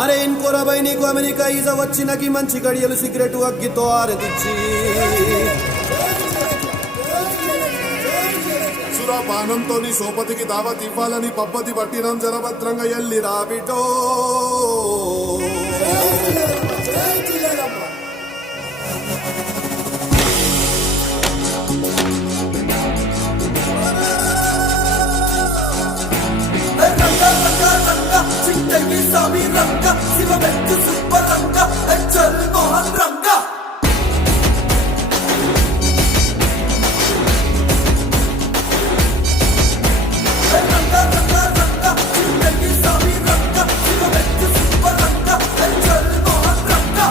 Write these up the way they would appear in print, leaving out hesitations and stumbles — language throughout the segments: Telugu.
అరే ఇన్కోరా బై నీకు అమెరికా ఈజ వచ్చినకి మంచి గడియలు సిగరెట్ అగ్గితో ఆరదిచ్చి సురాపానంతో నీ సోపతికి దావత్ ఇవ్వాలని పబ్బతి పట్టినం జరభద్రంగా ఎల్లి రాబిటో Sami Ranga, Siva Bettu Super Ranga, Chal Mohan Ranga. Ranga Ranga Ranga, Chindagi Sami Ranga, Siva Bettu Super Ranga, Chal Mohan Ranga.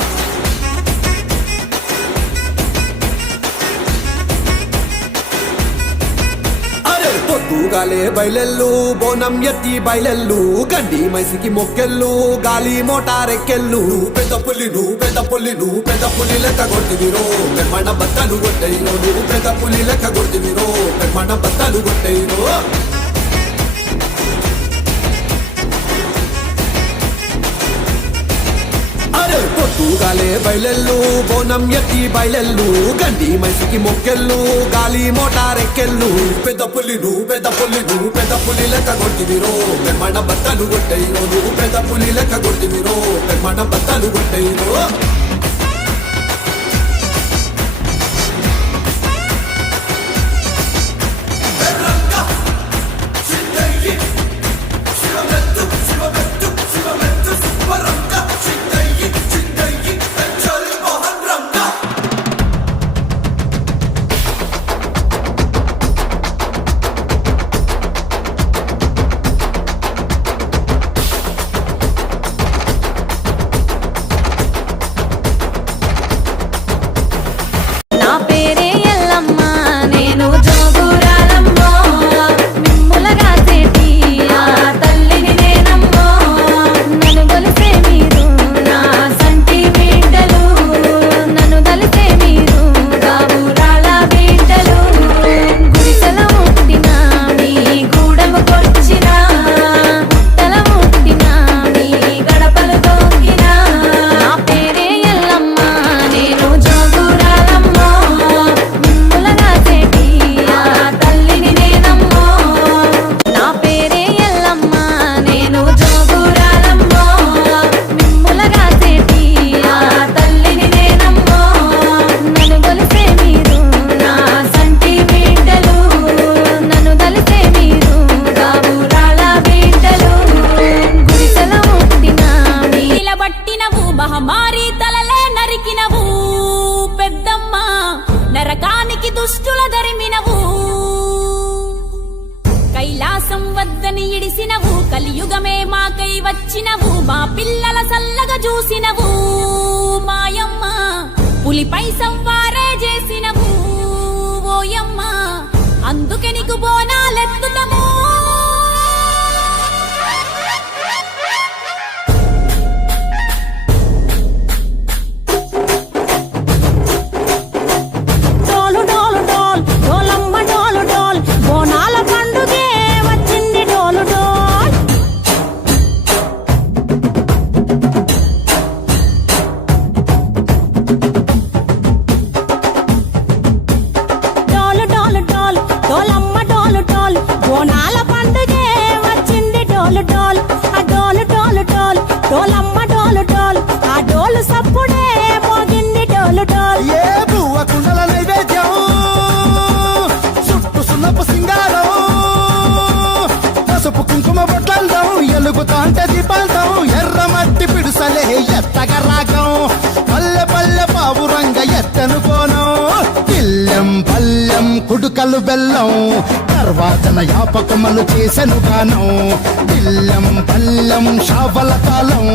పొద్దుగాలే బయలెల్లు బోనం ఎత్తి బయలెల్లు గండి మైసికి మొక్కెళ్ళు గాలి మోటారెక్కెళ్ళు పెద్ద పులి పెద్ద పులి లెక్క కొట్టివిరో పెమ్మణ బద్దలు కొట్టయిరో నువ్వు పెద్ద పులి లెక్క కొట్టివిరో పెమ్మణ బద్దలు కొట్టయిరో పొద్దుగాలే బయలెల్లు బోనం ఎత్తి బయలెల్లు గండి మైసికి మొక్కెళ్ళు గాలి మోటారెక్కెళ్ళు పెద్ద పులి లెక్క కొట్టివిరో పెమ్మణ బద్దలు కొట్టయిరో నువ్వు పెద్ద పులి లెక్క కొట్టివిరో పెమ్మణ బద్దలు కొట్టయిరో దుష్టుల దరిమినవు కైలాసం వద్దని ఇడిసినవు కలియుగమే మాకై వచ్చినవు మా పిల్లల సల్లగా చూసినవు మాయమ్మ పులిపై సంవారే చేసినవు ఓయమ్మ అందుకే నీకు బోనాలెత్తుతము ఎలుగుతాంటే దీపాలతో ఎర్రమట్టి పిడుసలే ఎత్తగ రాగం పల్లె పల్లె పావురంగ ఎత్తను కోనం పిల్లెం పల్లెం కుడుకలు బెల్లం తర్వాతన యాపకమలు చేసెను గానం పిల్లెం పల్లెం షావల కాలం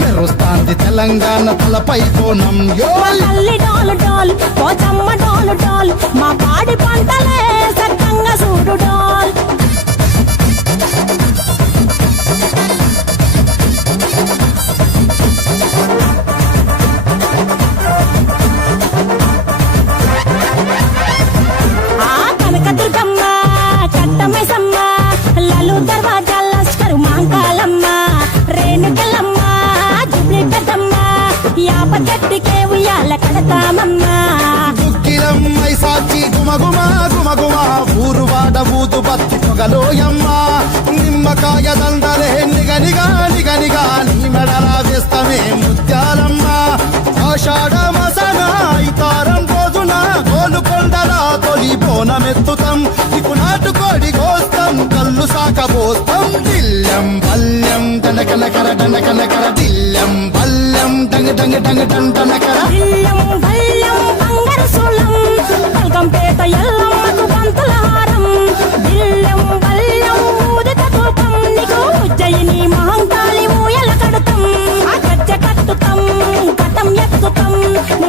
మెరుస్తాంది తెలంగాణ తలపై కోణం మా పాడి పంటలే సక్కంగా చూడు డాల్ పెడతామమ్మా దుఃఖిలమ్మై సాచి గుమగుమ గుమగుమ ఊరు వాడ ఊదు బత్తి పొగలోయమ్మ నిమ్మకాయ దండలే నిగనిగా నిగనిగా నీ మెడలా వేస్తమే ముత్యాలమ్మ ఆషాఢ మసన ఇతారం రోజున గోలుకొండల తొలి బోనమెత్తుతాం నీకు నాటుకోడి కోస్తాం కళ్ళు సాకబోస్తాం దిల్లం పల్లెం దండకనకర దండకనకర దిల్లం పల్లెం డంగ డంగ డంగ డండనకర బిల్లం బల్లం బంగారు సోళం బల్కంపేట ఎల్లమ్మకు పంతుల హారం బిల్లం బల్లం ఊదిత ధూపం నీకు ఉజ్జయిని మహంకాళి ఊయల కడుతాం ఆ గజ్జె కట్టుతాం కటం ఎత్తుతాం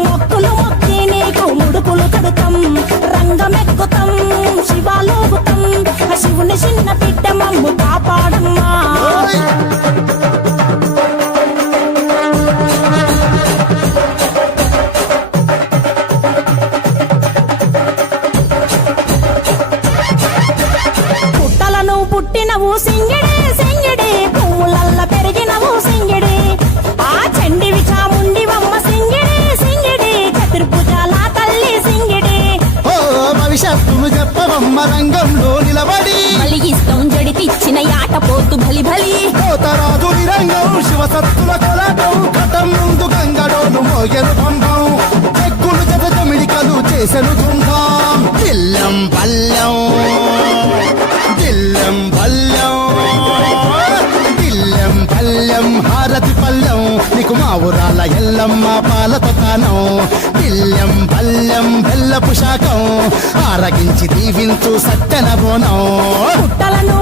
మొక్కులు మొక్కి నీకు ముడుపులు కడుతాం రంగమెక్కుతాం శివాలోగుతాం ఆ శివుని చిన్న బిడ్డ మమ్ము కాపాడమ్మా పుట్టలను పుట్టినవు సింగిడి సింగిడి పువ్వులల్ల పెరిగినవు సింగిడి ఆ చండివి చాముండివమ్మ సింగిడి సింగిడి చతుర్భుజాల తల్లి సింగిడి ఓ భవిష్యత్తును చెప్పవమ్మ రంగంలో నిలబడి కలిగిస్తాం జడితిచ్చిన యాట పోతు బలి బలి కోతరాజు నిరంగం శివసత్తుల కొలాటం కటం ముందు గంగడోలు మోగెను పంపం చెక్కులు జత జమిడికలు చేసెను తుంటాం దిల్లం పల్లెం దిల్లం పల్లెం దిల్లం పల్లెం హారతి పల్లెం నీకు మా ఊరాల ఎల్లమ్మ పాలతో తానం దిల్లం పల్లెం బెల్లపు శాఖం ఆరగించి దీవించు సత్తెన బోనం పుట్టలను